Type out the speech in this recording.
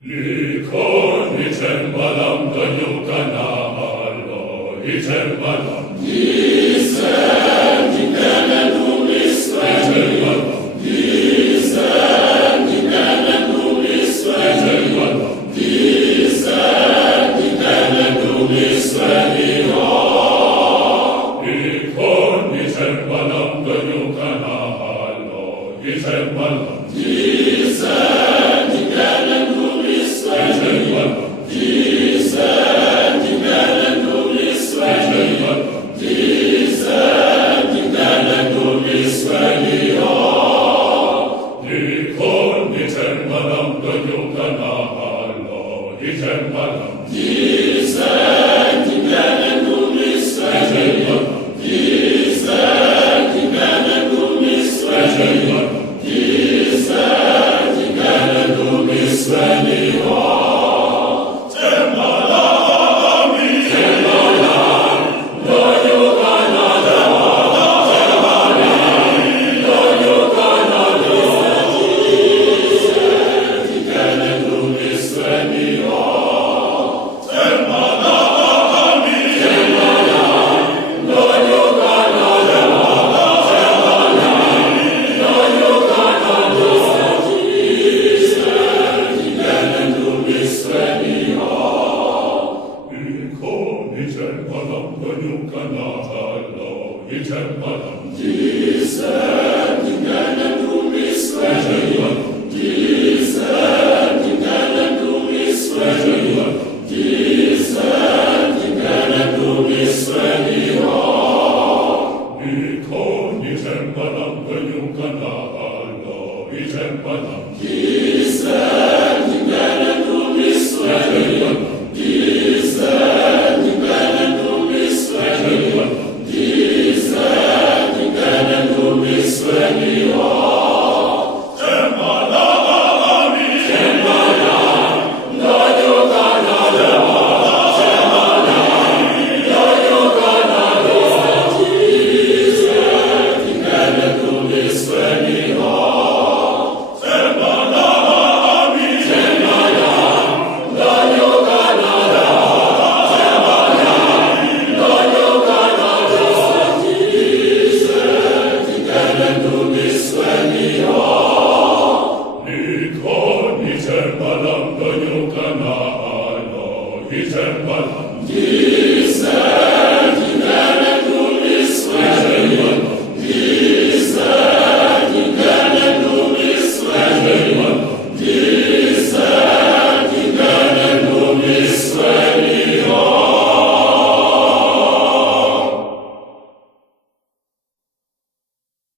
Likon icembalam donyukanalo, icembalam. Disem dicendum Israeli, disem dicendum Israeli, disem dicendum Israeli. Likon icembalam donyukanalo, icembalam. Disem dicendum Israeli, disem dicendum Israeli, disem dicendum Israeli. Likon icembalam donyukanalo, icembalam. Disem dicendum Israeli, disem dicendum Israeli, disem dicendum Israeli. Likon icembalam donyukanalo, icembalam. Disem dicendum Israeli, disem dicendum Israeli, disem dicendum Israeli. Likon icembalam donyukanalo, icembalam. Disem dicendum Israeli, disem dicendum Israeli, disem dicendum Israeli. Likon icembalam donyukanalo, icembalam.